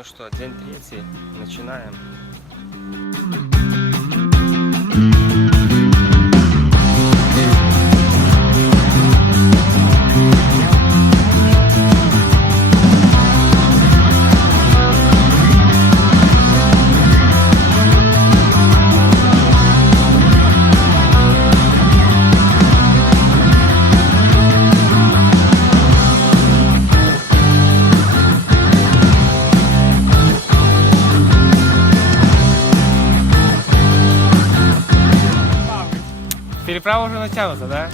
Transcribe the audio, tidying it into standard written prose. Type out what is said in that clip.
Ну что, день третий, начинаем. Переправа уже натянута, да?